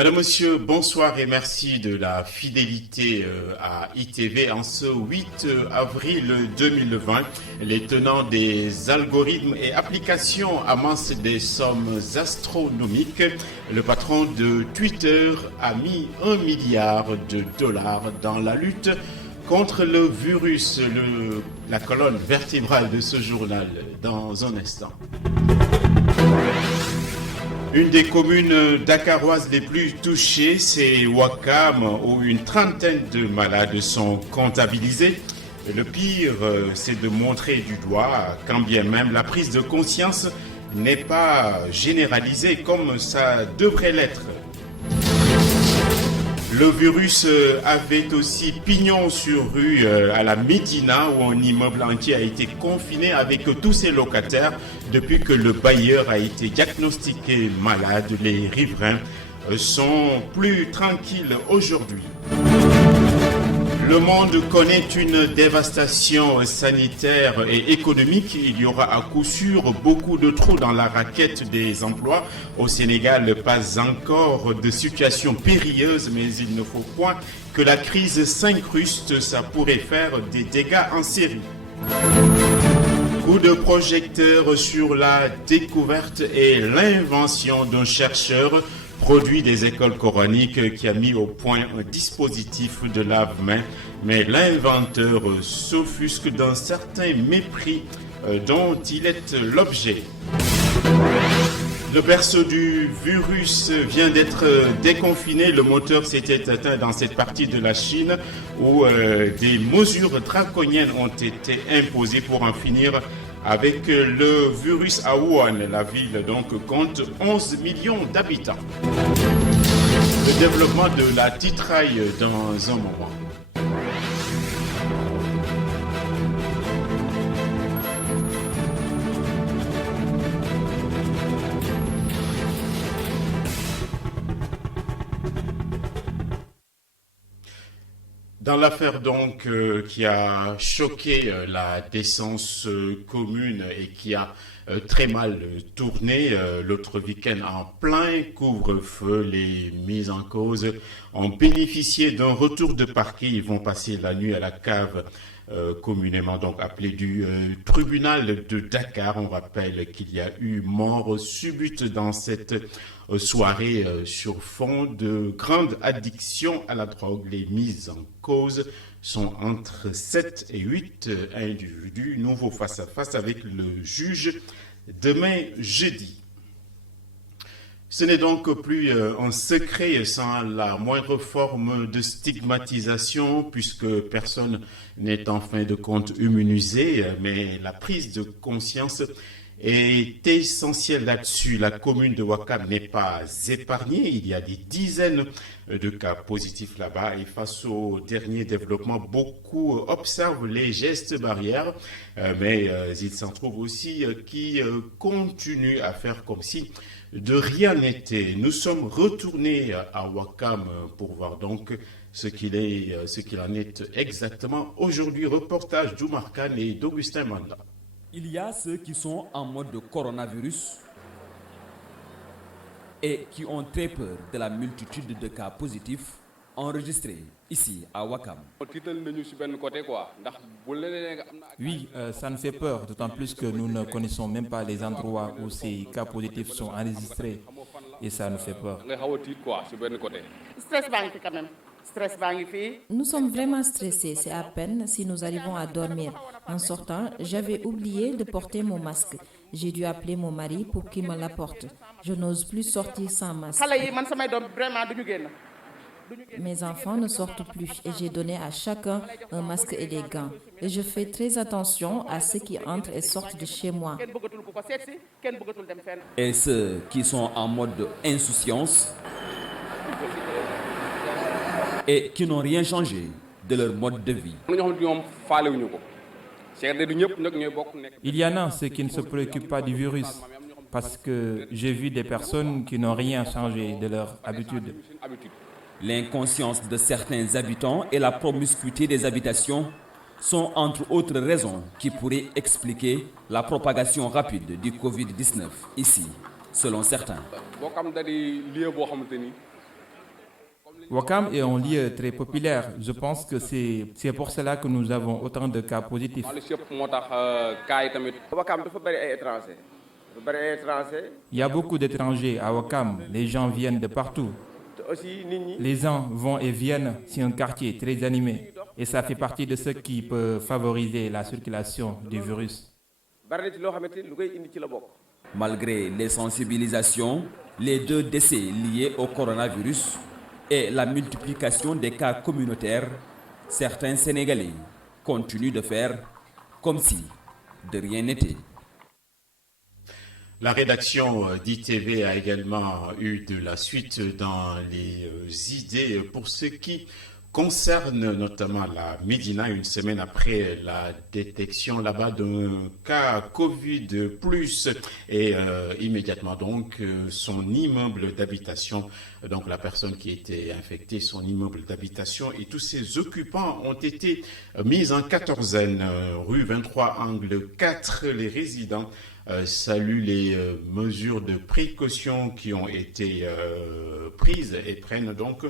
Madame, Monsieur, bonsoir et merci de la fidélité à ITV. En ce 8 avril 2020, les tenants des algorithmes et applications amassent des sommes astronomiques. Le patron de Twitter a mis $1 milliard dans la lutte contre le virus, la colonne vertébrale de ce journal, dans un instant. Une des communes dakaroises les plus touchées, c'est Ouakam, où une trentaine de malades sont comptabilisés. Le pire, c'est de montrer du doigt, quand bien même la prise de conscience n'est pas généralisée comme ça devrait l'être. Le virus avait aussi pignon sur rue à la Médina, où un immeuble entier a été confiné avec tous ses locataires. Depuis que le bailleur a été diagnostiqué malade, les riverains sont plus tranquilles aujourd'hui. Le monde connaît une dévastation sanitaire et économique. Il y aura à coup sûr beaucoup de trous dans la raquette des emplois. Au Sénégal, pas encore de situation périlleuse, mais il ne faut point que la crise s'incruste. Ça pourrait faire des dégâts en série. Coup de projecteur sur la découverte et l'invention d'un chercheur produit des écoles coraniques qui a mis au point un dispositif de lave-mains, mais l'inventeur s'offusque d'un certain mépris dont il est l'objet. Le berceau du virus vient d'être déconfiné. Le moteur s'était éteint dans cette partie de la Chine où des mesures draconiennes ont été imposées pour en finir avec le virus à Wuhan. La ville donc compte 11 millions d'habitants. Le développement de la titraille dans un moment. Dans l'affaire donc qui a choqué la décence commune et qui a très mal tourné l'autre week-end en plein couvre-feu, les mises en cause ont bénéficié d'un retour de parquet. Ils vont passer la nuit à la cave communément donc appelée du tribunal de Dakar. On rappelle qu'il y a eu mort subite dans cette soirée sur fond de grande addiction à la drogue. Les mises en cause sont entre 7 et 8 individus. Nouveau face-à-face avec le juge demain jeudi. Ce n'est donc plus un secret sans la moindre forme de stigmatisation puisque personne n'est en fin de compte immunisé, mais la prise de conscience est essentielle là-dessus. La commune de Ouakam n'est pas épargnée. Il y a des dizaines de cas positifs là-bas et face aux derniers développements, beaucoup observent les gestes barrières, mais il s'en trouve aussi qui continuent à faire comme si de rien n'était. Nous sommes retournés à Ouakam pour voir donc ce qu'il en est exactement aujourd'hui. Reportage d'Oumar Khan et d'Augustin Manda. Il y a ceux qui sont en mode de coronavirus et qui ont très peur de la multitude de cas positifs enregistrés ici à Ouakam. Oui, ça nous fait peur, d'autant plus que nous ne connaissons même pas les endroits où ces cas positifs sont enregistrés et ça nous fait peur. Nous sommes vraiment stressés, c'est à peine si nous arrivons à dormir. En sortant, j'avais oublié de porter mon masque. J'ai dû appeler mon mari pour qu'il me l'apporte. Je n'ose plus sortir sans masque. Mes enfants ne sortent plus et j'ai donné à chacun un masque et des gants. Et je fais très attention à ceux qui entrent et sortent de chez moi. Et ceux qui sont en mode insouciance et qui n'ont rien changé de leur mode de vie. Il y en a ceux qui ne se préoccupent pas du virus parce que j'ai vu des personnes qui n'ont rien changé de leur habitude. L'inconscience de certains habitants et la promiscuité des habitations sont entre autres raisons qui pourraient expliquer la propagation rapide du Covid-19 ici, selon certains. Ouakam est un lieu très populaire. Je pense que c'est pour cela que nous avons autant de cas positifs. Il y a beaucoup d'étrangers à Ouakam. Les gens viennent de partout. Les gens vont et viennent. C'est un quartier très animé. Et ça fait partie de ce qui peut favoriser la circulation du virus. Malgré les sensibilisations, les 2 décès liés au coronavirus et la multiplication des cas communautaires, certains Sénégalais continuent de faire comme si de rien n'était. La rédaction d'ITV a également eu de la suite dans les idées pour ce qui concerne notamment la Médina, une semaine après la détection là-bas d'un cas Covid+, et immédiatement donc son immeuble d'habitation, donc la personne qui était infectée, son immeuble d'habitation et tous ses occupants ont été mis en quatorzaine, rue 23 angle 4. Les résidents saluent les mesures de précaution qui ont été prises et prennent donc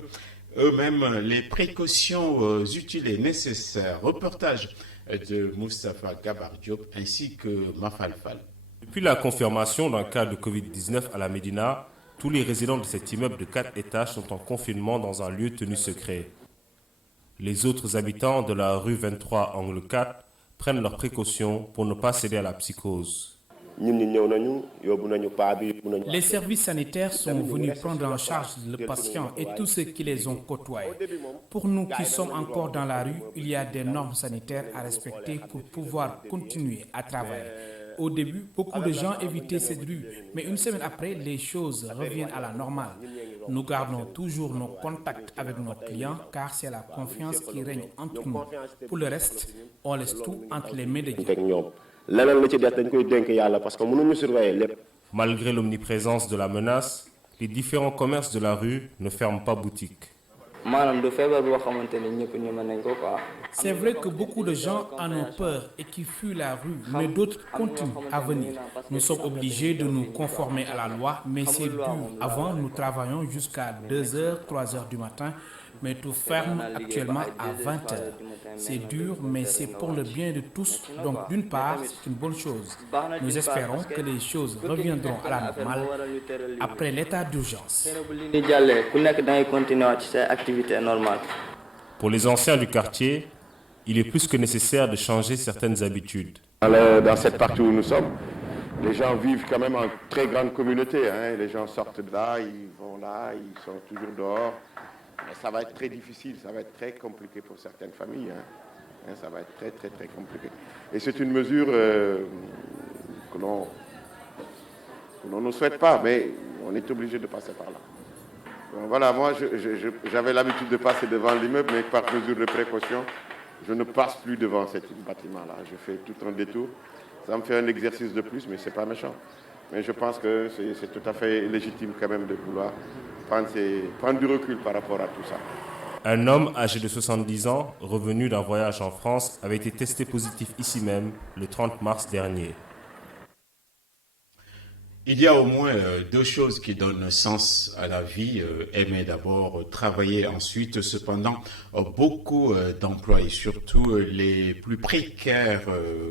eux-mêmes les précautions utiles et nécessaires. Reportage de Moustapha Gabar Diop ainsi que Mafalfal. Depuis la confirmation d'un cas de Covid-19 à la Médina, tous les résidents de cet immeuble de 4 étages sont en confinement dans un lieu tenu secret. Les autres habitants de la rue 23 angle 4 prennent leurs précautions pour ne pas céder à la psychose. Les services sanitaires sont venus prendre en charge le patient et tous ceux qui les ont côtoyés. Pour nous qui sommes encore dans la rue, il y a des normes sanitaires à respecter pour pouvoir continuer à travailler. Au début, beaucoup de gens évitaient cette rue, mais une semaine après, les choses reviennent à la normale. Nous gardons toujours nos contacts avec nos clients car c'est la confiance qui règne entre nous. Pour le reste, on laisse tout entre les mains de Dieu. Malgré l'omniprésence de la menace, les différents commerces de la rue ne ferment pas boutique. C'est vrai que beaucoup de gens en ont peur et qui fuient la rue, mais d'autres continuent à venir. Nous sommes obligés de nous conformer à la loi, mais c'est dur. Avant, nous travaillons jusqu'à 2h, 3h du matin, mais tout ferme actuellement à 20h. C'est dur, mais c'est pour le bien de tous. Donc, d'une part, c'est une bonne chose. Nous espérons que les choses reviendront à la normale après l'état d'urgence. Pour les anciens du quartier, il est plus que nécessaire de changer certaines habitudes. Dans cette partie où nous sommes, les gens vivent quand même en très grande communauté. Les gens sortent de là, ils vont là, ils sont toujours dehors. Mais ça va être très difficile, ça va être très compliqué pour certaines familles. Ça va être très, très, très compliqué. Et c'est une mesure que l'on ne souhaite pas, mais on est obligé de passer par là. Donc voilà, moi, j'avais l'habitude de passer devant l'immeuble, mais par mesure de précaution, je ne passe plus devant ce bâtiment-là. Je fais tout un détour. Ça me fait un exercice de plus, mais ce n'est pas méchant. Mais je pense que c'est tout à fait légitime quand même de vouloir prendre du recul par rapport à tout ça. Un homme âgé de 70 ans, revenu d'un voyage en France, avait été testé positif ici même le 30 mars dernier. Il y a au moins 2 choses qui donnent sens à la vie. Aimer d'abord, travailler ensuite. Cependant, beaucoup d'emplois et surtout les plus précaires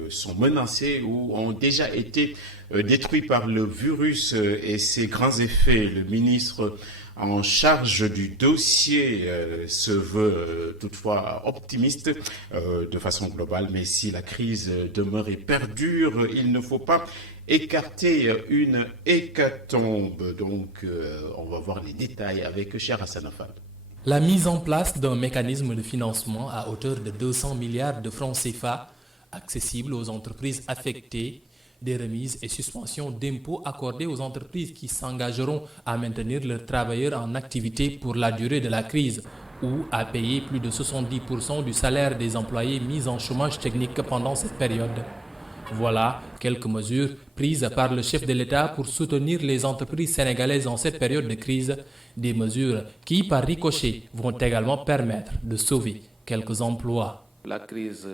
sont menacés ou ont déjà été détruits par le virus et ses grands effets. Le ministre en charge du dossier se veut toutefois optimiste de façon globale, mais si la crise demeure et perdure, il ne faut pas écarter une hécatombe. Donc on va voir les détails avec Cher Hassan Afal. La mise en place d'un mécanisme de financement à hauteur de 200 milliards de francs CFA accessible aux entreprises affectées, des remises et suspensions d'impôts accordées aux entreprises qui s'engageront à maintenir leurs travailleurs en activité pour la durée de la crise ou à payer plus de 70% du salaire des employés mis en chômage technique pendant cette période. Voilà quelques mesures prises par le chef de l'État pour soutenir les entreprises sénégalaises en cette période de crise, des mesures qui, par ricochet, vont également permettre de sauver quelques emplois. La crise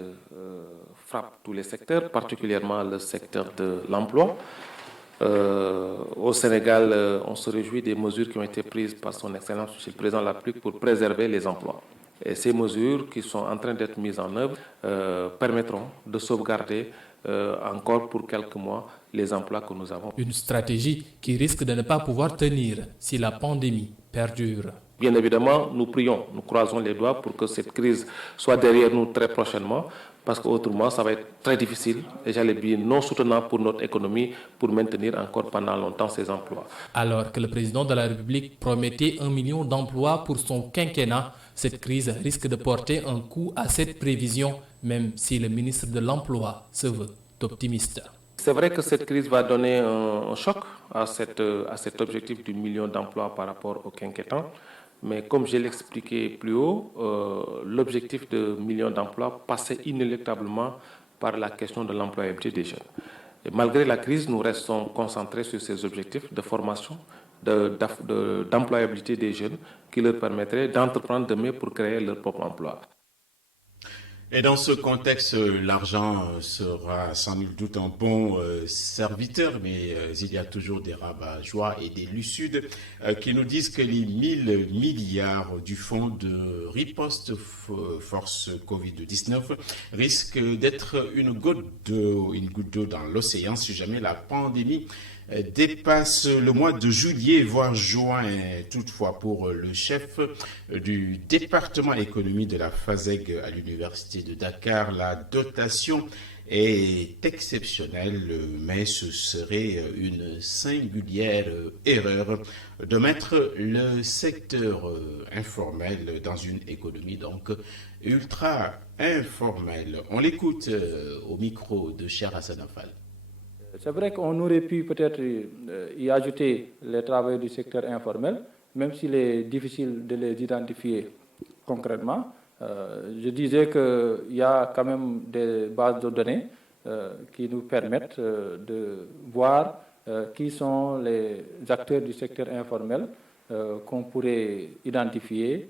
frappe tous les secteurs, particulièrement le secteur de l'emploi. Au Sénégal, on se réjouit des mesures qui ont été prises par son Excellence M. le Président de la République pour préserver les emplois. Et ces mesures qui sont en train d'être mises en œuvre permettront de sauvegarder encore pour quelques mois les emplois que nous avons. Une stratégie qui risque de ne pas pouvoir tenir si la pandémie perdure. Bien évidemment, nous prions, nous croisons les doigts pour que cette crise soit derrière nous très prochainement, parce qu'autrement, ça va être très difficile et j'allais dire non soutenable pour notre économie pour maintenir encore pendant longtemps ces emplois. Alors que le président de la République promettait 1 million d'emplois pour son quinquennat, cette crise risque de porter un coup à cette prévision, même si le ministre de l'Emploi se veut optimiste. C'est vrai que cette crise va donner un choc à cet objectif du million d'emplois par rapport au quinquennat. Mais comme je l'expliquais plus haut, l'objectif de million d'emplois passait inéluctablement par la question de l'employabilité des jeunes. Et malgré la crise, nous restons concentrés sur ces objectifs de formation, d'employabilité des jeunes qui leur permettraient d'entreprendre demain pour créer leur propre emploi. Et dans ce contexte, l'argent sera sans nul doute un bon serviteur, mais il y a toujours des rabat-joie et des lucides qui nous disent que les 1000 milliards du fonds de riposte force Covid-19 risquent d'être une goutte d'eau dans l'océan si jamais la pandémie dépasse le mois de juillet, voire juin. Toutefois, pour le chef du département économie de la FASEG à l'université de Dakar, la dotation est exceptionnelle, mais ce serait une singulière erreur de mettre le secteur informel dans une économie donc ultra informelle. On l'écoute au micro de Cher Hassan Afal. C'est vrai qu'on aurait pu peut-être y ajouter les travailleurs du secteur informel, même s'il est difficile de les identifier concrètement. Je disais qu'il y a quand même des bases de données qui nous permettent de voir qui sont les acteurs du secteur informel qu'on pourrait identifier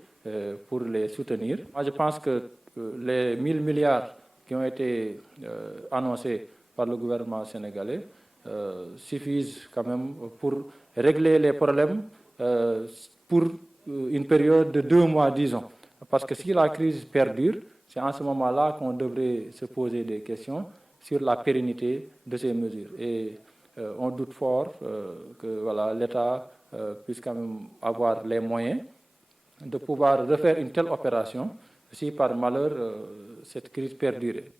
pour les soutenir. Moi, je pense que les 1000 milliards qui ont été annoncés par le gouvernement sénégalais suffisent quand même pour régler les problèmes pour une période de 2 mois, disons. Parce que si la crise perdure, c'est en ce moment-là qu'on devrait se poser des questions sur la pérennité de ces mesures. Et on doute fort que voilà, l'État puisse quand même avoir les moyens de pouvoir refaire une telle opération si par malheur cette crise perdurait.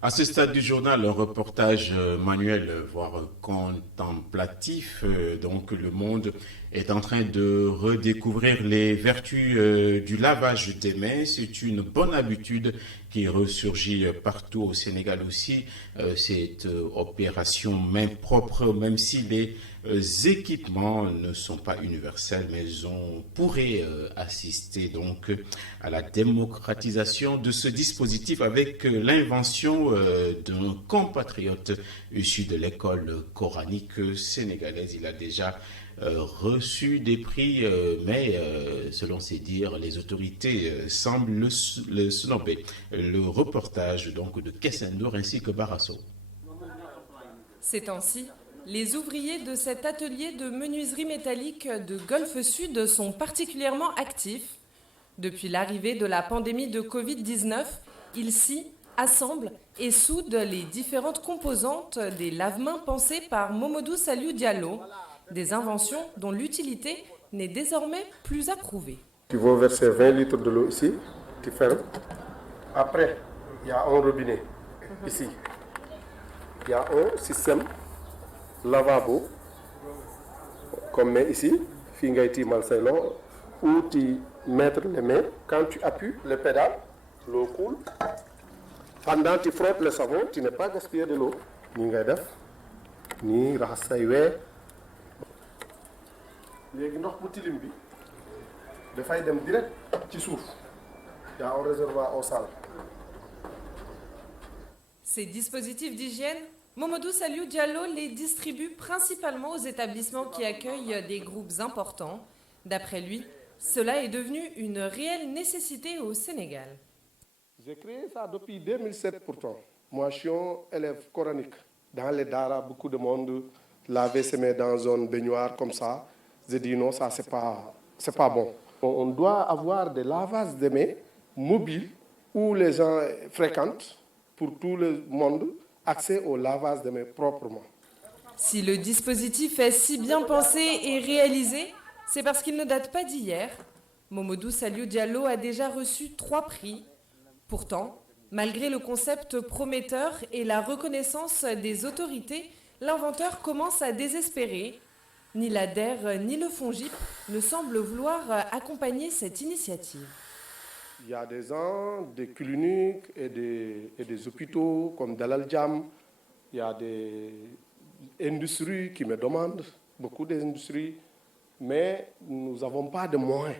À ce stade du journal, un reportage manuel, voire contemplatif. Donc, le monde est en train de redécouvrir les vertus du lavage des mains. C'est une bonne habitude qui ressurgit partout au Sénégal aussi. Cette opération main propre, même si les équipements ne sont pas universels, mais on pourrait assister donc à la démocratisation de ce dispositif avec l'invention d'un compatriote issu de l'école coranique sénégalaise. Il a déjà reçu des prix, mais selon ses dires, les autorités semblent le snobber. Le reportage donc de Kessendour ainsi que Barasso. Ces temps-ci, les ouvriers de cet atelier de menuiserie métallique de Golfe Sud sont particulièrement actifs. Depuis l'arrivée de la pandémie de Covid-19, ils s'y assemblent et soudent les différentes composantes des lave-mains pensées par Momodou Saliou Diallo, des inventions dont l'utilité n'est désormais plus approuvée. Tu vas verser 20 litres de l'eau ici, tu fermes. Après, il y a un robinet ici. Il y a un système lavabo, comme met ici, Fingaiti Malsailon, où tu mets les mains. Quand tu appuies le pédale, l'eau coule. Pendant que tu frottes le savon, tu n'es pas gaspillé de l'eau. Ni gaïdaf, ni rahasaywe. léegi ndox bu tilim bi dafay dem direct ci suuf. Il y a un réservoir au sale. Ces dispositifs d'hygiène, Momodou Saliou Diallo les distribue principalement aux établissements qui accueillent des groupes importants. D'après lui, cela est devenu une réelle nécessité au Sénégal. J'ai créé ça depuis 2007 pourtant. Moi, je suis un élève coranique Dans les daras, beaucoup de monde laver ses mains dans une baignoire comme ça. Je dis non, ça c'est pas bon. On doit avoir des lavages de mains mobiles où les gens fréquentent pour tout le monde accès au lavage de mains proprement. Si le dispositif est si bien pensé et réalisé, c'est parce qu'il ne date pas d'hier. Momodou Saliou Diallo a déjà reçu 3 prix. Pourtant, malgré le concept prometteur et la reconnaissance des autorités, l'inventeur commence à désespérer. Ni l'ADER ni le FONGIP ne semblent vouloir accompagner cette initiative. Il y a des gens, des cliniques et des hôpitaux comme Dalal Jam. Il y a des industries qui me demandent, beaucoup d'industries, mais nous n'avons pas de moyens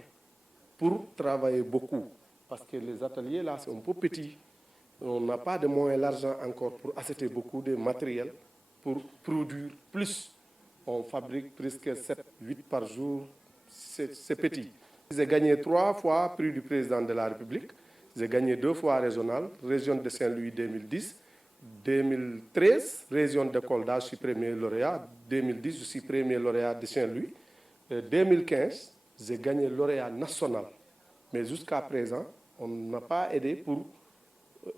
pour travailler beaucoup. Parce que les ateliers là, c'est un peu petit. On n'a pas de moyens, l'argent encore pour acheter beaucoup de matériel, pour produire plus. On fabrique presque 7-8 par jour, c'est petit. J'ai gagné 3 fois prix du président de la République. J'ai gagné 2 fois régional, région de Saint-Louis 2010. 2013, région de Kolda, je suis premier lauréat. 2010, je suis premier lauréat de Saint-Louis. 2015, j'ai gagné lauréat national. Mais jusqu'à présent, on n'a pas aidé pour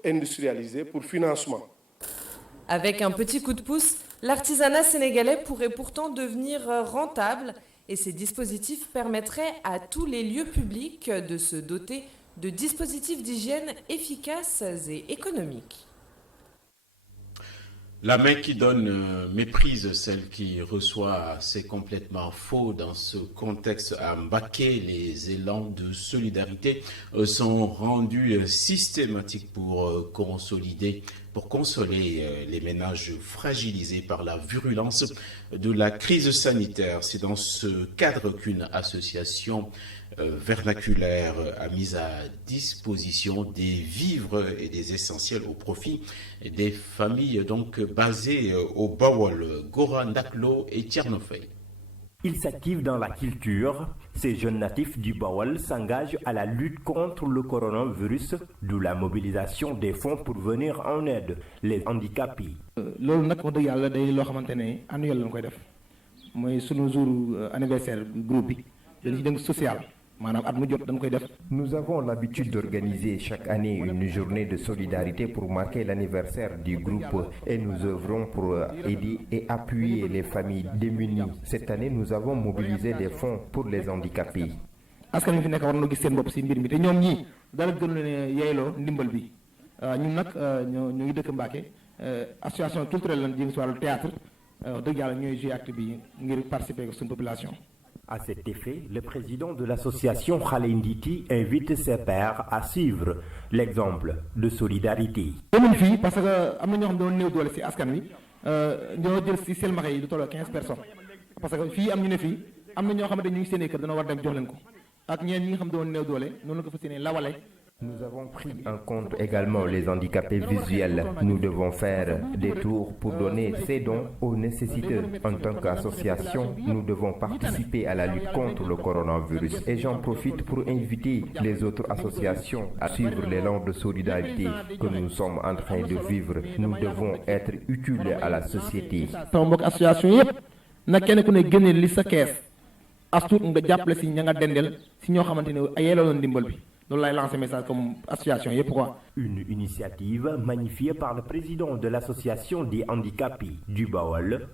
industrialiser, pour financement. Avec un petit coup de pouce, l'artisanat sénégalais pourrait pourtant devenir rentable et ces dispositifs permettraient à tous les lieux publics de se doter de dispositifs d'hygiène efficaces et économiques. La main qui donne méprise celle qui reçoit, c'est complètement faux. Dans ce contexte à Mbacké, les élans de solidarité sont rendus systématiques pour consoler les ménages fragilisés par la virulence de la crise sanitaire. C'est dans ce cadre qu'une association vernaculaire a mis à disposition des vivres et des essentiels au profit des familles donc basées au Bawol, Gora Ndaklo et Tchernofey. Ils s'activent dans la culture. Ces jeunes natifs du Bawol s'engagent à la lutte contre le coronavirus, d'où la mobilisation des fonds pour venir en aide les handicapés. loolu nag wax dëgg yàlla day loo xamante ne annuel lañ koy def mooy sunu jour anniversaire groupe bi dañ ci dem social. Nous avons l'habitude d'organiser chaque année une journée de solidarité pour marquer l'anniversaire du groupe et nous œuvrons pour aider et appuyer les familles démunies. Cette année, nous avons mobilisé des fonds pour les handicapés. askan wi fi nekk war na gis seen bopp si mbir mi te ñoom ñii dara gënu leen yeyloo ndimbal bi ñun nag ñoo ngi dëkk Mbacké association culturelle lañ jëm si wàllu théâtre dëgg yàlla ñooy jouer acte bi ngir participer ak suñu population. À cet effet, le président de l'association Khalé Nditi invite ses pairs à suivre l'exemple de solidarité. demuñ fii parce que am na ñoo xam ne doon néew doole si askan wi ñoo jël si selmaxa yi du tolloo 15 personnes parce que fii am ñu ne fii am na ñoo xamante ñu ngi seen kër dana war dem jox leen ko ak ñeen ñi nga xam doon néew doole noonu la ko fas yéene lawale. Nous avons pris en compte également les handicapés visuels. Nous devons faire des tours pour donner ces dons aux nécessiteux. En tant qu'association, nous devons participer à la lutte contre le coronavirus. Et j'en profite pour inviter les autres associations à suivre l'élan de solidarité que nous sommes en train de vivre. Nous devons être utiles à la société. sama mbokk association yëpp nag kenn ku ne génne li sa kees as tuut nga jàppale si ña nga dendel si ñoo xamante ne ay yelloo ndimbal bi. Message comme association. Une initiative magnifiée par le président de l'association des handicapés du Bawol.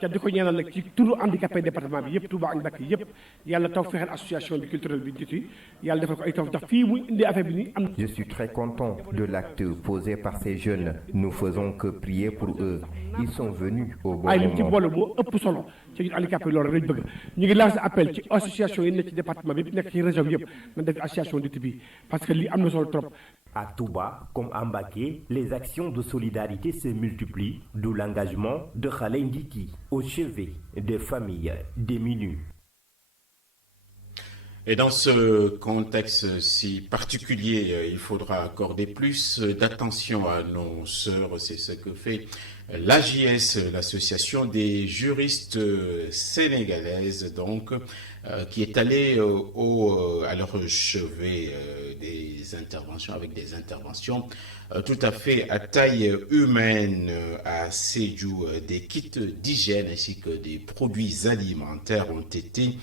te di ko ñaanal nag ci turu handicapé département bi yëpp Touba ak Mbacké yëpp yàlla taw fexeel association bi culturelle bi jiti yàlla defal ko ay taw tax fii mu indi affaire bi ni am. Je suis très content de l'acte posé par ces jeunes. Nous faisons que prier pour eux. Ils sont venus au bon ay lim ci moment. boole moo ëpp solo ci handicapé loolu rek bëgg ñu ngi lancé appel ci association yi nekk ci département bi nekk ci région bi yëpp na def association d'ité bi parce que lii am na solo trop. À Touba comme à Mbacké, les actions de solidarité se multiplient, d'où l'engagement de Khalé Nditi au chevet des familles démunies. Et dans ce contexte si particulier, il faudra accorder plus d'attention à nos sœurs. C'est ce que fait l'AJS, l'association des juristes sénégalaises, donc, qui est allée à leur chevet des des interventions, avec des interventions tout à fait à taille humaine à Sédhiou. Des kits d'hygiène ainsi que des produits alimentaires ont été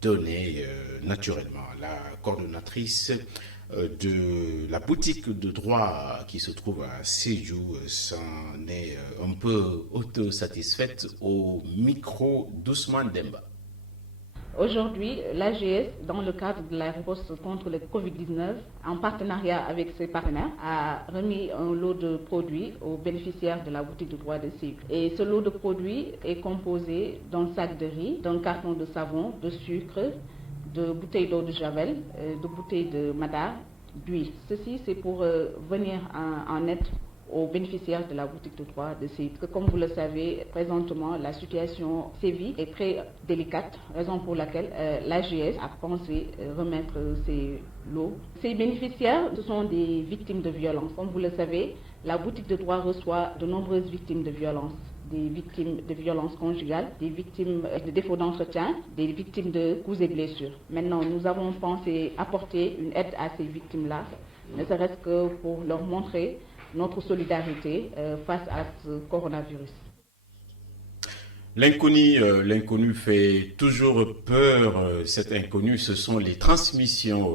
donnés naturellement. La coordonnatrice de la boutique de droit qui se trouve à Sédhiou s'en est un peu autosatisfaite au micro d'Ousmane Demba. Aujourd'hui, l'AGS, dans le cadre de la réponse contre le Covid-19, en partenariat avec ses partenaires, a remis un lot de produits aux bénéficiaires de la boutique de droit de Sédhiou. Et ce lot de produits est composé d'un sac de riz, d'un carton de savon, de sucre, de bouteilles d'eau de javel, de bouteilles de madar, d'huile. Ceci, c'est pour venir en aide aux bénéficiaires de la boutique de droit de Sédhiou. Comme vous le savez, présentement, la situation sévit est très délicate, raison pour laquelle l'AGS a pensé remettre ces lots. Ces bénéficiaires, ce sont des victimes de violences. Comme vous le savez, la boutique de droit reçoit de nombreuses victimes de violences. Des victimes de violences conjugales, des victimes de défauts d'entretien, des victimes de coups et blessures. Maintenant, nous avons pensé apporter une aide à ces victimes-là, ne serait-ce que pour leur montrer notre solidarité face à ce coronavirus. L'inconnu fait toujours peur. Cet inconnu, ce sont les transmissions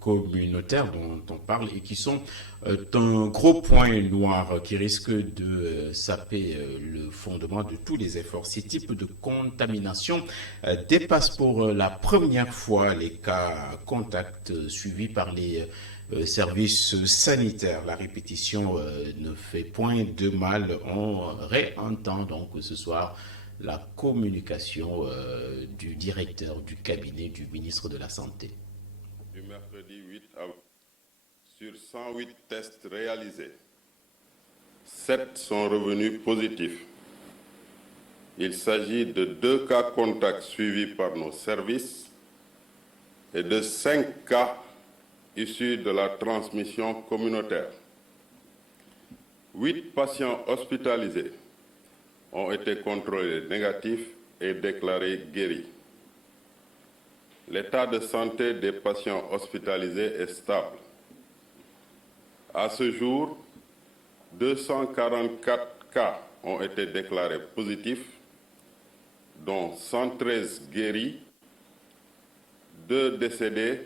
communautaires dont on parle et qui sont un gros point noir qui risque de saper le fondement de tous les efforts. Ces types de contamination dépassent pour la première fois les cas contacts suivis par les services sanitaires. La répétition ne fait point de mal. On réentend donc ce soir la communication du directeur du cabinet du ministre de la Santé. Du mercredi 8 août, sur 108 tests réalisés, 7 sont revenus positifs. Il s'agit de 2 cas contacts suivis par nos services et de 5 cas issus de la transmission communautaire. 8 patients hospitalisés ont été contrôlés négatifs et déclarés guéris. L'état de santé des patients hospitalisés est stable. À ce jour, 244 cas ont été déclarés positifs, dont 113 guéris, 2 décédés,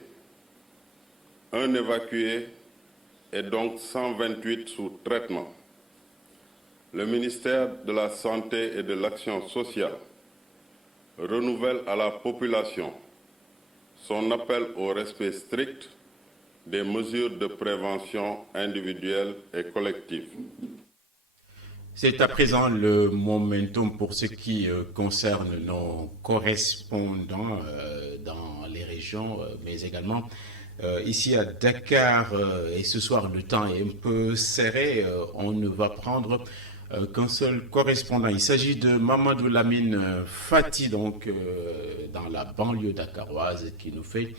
1 évacué et donc 128 sous traitement. Le ministère de la Santé et de l'Action sociale renouvelle à la population son appel au respect strict des mesures de prévention individuelles et collectives. C'est à présent le momentum pour ce qui concerne nos correspondants dans les régions, mais également ici à Dakar. Et ce soir, le temps est un peu serré. On ne va prendre qu'un seul correspondant. Il s'agit de Mamadou Lamine Fati, donc dans la banlieue dakaroise, qui nous fait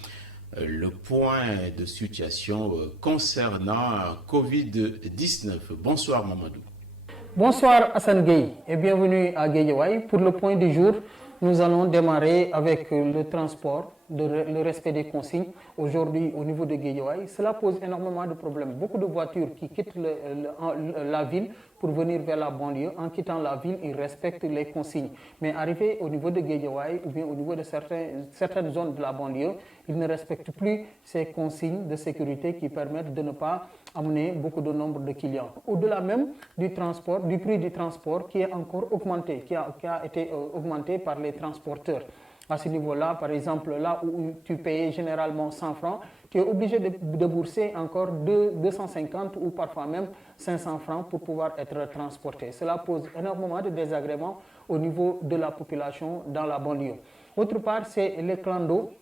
le point de situation concernant Covid-19. Bonsoir Mamadou. Bonsoir Hassan Gueye et bienvenue à Guédiawaye. Pour le point du jour, nous allons démarrer avec le transport, le respect des consignes. Aujourd'hui, au niveau de Guédiawaye, cela pose énormément de problèmes. Beaucoup de voitures qui quittent la ville pour venir vers la banlieue. En quittant la ville, ils respectent les consignes. Mais arrivé au niveau de Guédiawaye ou bien au niveau de certaines zones de la banlieue, ils ne respectent plus ces consignes de sécurité qui permettent de ne pas amener beaucoup de nombre de clients. Au-delà même du transport, du prix du transport qui est encore augmenté, qui a été augmenté par les transporteurs. À ce niveau-là, par exemple, là où tu payais généralement 100 francs, tu es obligé de bourser encore 250 ou parfois même 500 francs pour pouvoir être transporté. Cela pose énormément de désagréments au niveau de la population dans la banlieue. Autre part, c'est les clandos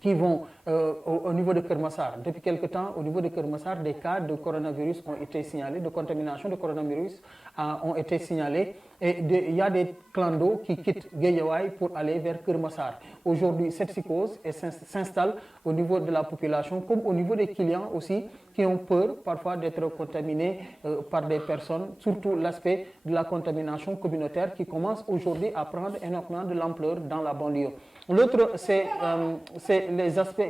qui vont au niveau de Kermassar. Depuis quelque temps, au niveau de Kermassar, des cas de coronavirus ont été signalés, de contamination de coronavirus ont été signalés Et il y a des clandos qui quittent Guédiawaye pour aller vers Kermassar. Aujourd'hui, cette psychose s'installe au niveau de la population, comme au niveau des clients aussi, qui ont peur parfois d'être contaminés par des personnes, surtout l'aspect de la contamination communautaire qui commence aujourd'hui à prendre énormément de l'ampleur dans la banlieue. L'autre, c'est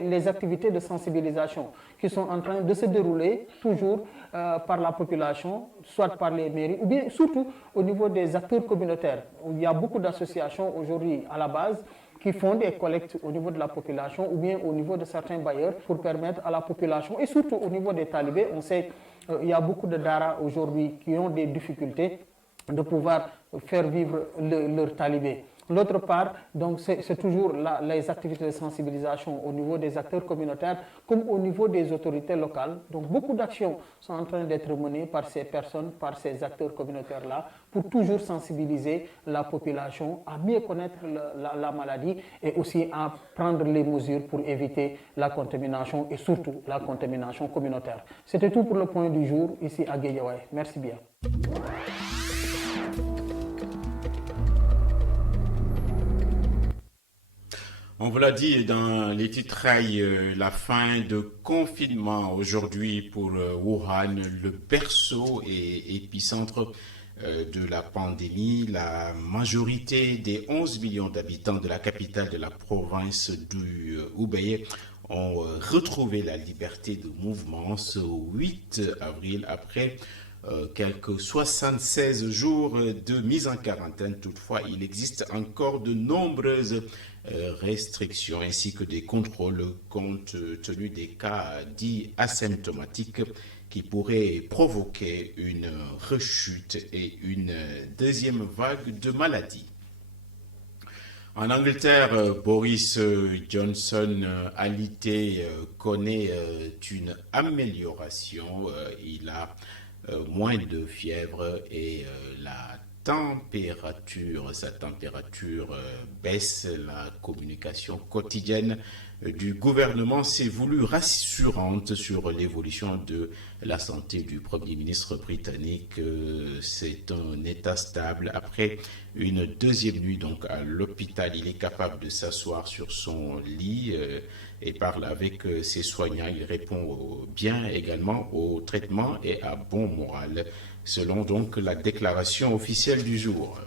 les activités de sensibilisation qui sont en train de se dérouler toujours par la population, soit par les mairies, ou bien surtout au niveau des acteurs communautaires. Il y a beaucoup d'associations aujourd'hui à la base qui font des collectes au niveau de la population ou bien au niveau de certains bailleurs pour permettre à la population, et surtout au niveau des talibés, on sait qu'il y a beaucoup de daras aujourd'hui qui ont des difficultés de pouvoir faire vivre leurs talibés. L'autre part, donc, c'est toujours les activités de sensibilisation au niveau des acteurs communautaires comme au niveau des autorités locales. Donc beaucoup d'actions sont en train d'être menées par ces personnes, par ces acteurs communautaires-là, pour toujours sensibiliser la population à mieux connaître la maladie et aussi à prendre les mesures pour éviter la contamination et surtout la contamination communautaire. C'était tout pour le point du jour ici à Guédiawaye. Merci bien. On vous l'a dit dans les titres, la fin de confinement aujourd'hui pour Wuhan, le berceau et épicentre de la pandémie. La majorité des 11 millions d'habitants de la capitale de la province du Hubei ont retrouvé la liberté de mouvement ce 8 avril après quelques 76 jours de mise en quarantaine. Toutefois, il existe encore de nombreuses restrictions ainsi que des contrôles compte tenu des cas dits asymptomatiques qui pourraient provoquer une rechute et une deuxième vague de maladie. En Angleterre, Boris Johnson alité connaît une amélioration. Il a moins de fièvre et sa température baisse. La communication quotidienne du gouvernement s'est voulue rassurante sur l'évolution de la santé du Premier ministre britannique. C'est un état stable. Après une deuxième nuit donc à l'hôpital, il est capable de s'asseoir sur son lit et parle avec ses soignants. Il répond bien également au traitement et à bon moral, selon donc la déclaration officielle du jour.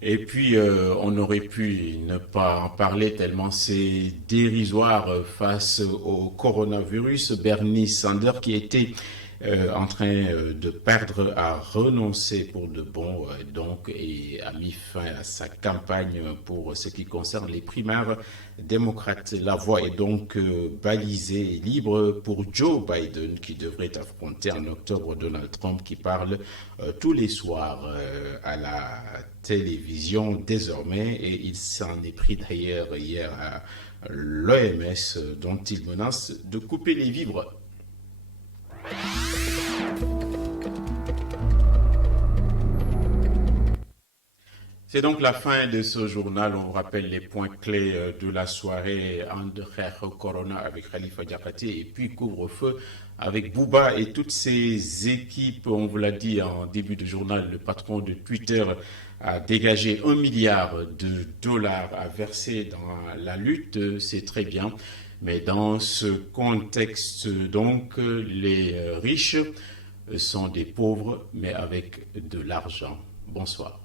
Et puis, on aurait pu ne pas en parler tellement c'est dérisoire face au coronavirus. Bernie Sanders, qui était en train de perdre, a renoncé pour de bon et a mis fin à sa campagne pour ce qui concerne les primaires démocrates. La voie est donc balisée, libre pour Joe Biden qui devrait affronter en octobre Donald Trump qui parle tous les soirs à la télévision désormais, et il s'en est pris d'ailleurs hier à l'OMS dont il menace de couper les vivres. C'est donc la fin de ce journal. On rappelle les points clés de la soirée. André Corona avec Khalifa Diakhaté et puis couvre-feu avec Bouba et toutes ses équipes. On vous l'a dit en début de journal, le patron de Twitter a dégagé $1 milliard à verser dans la lutte. C'est très bien. Mais dans ce contexte, donc, les riches sont des pauvres, mais avec de l'argent. Bonsoir.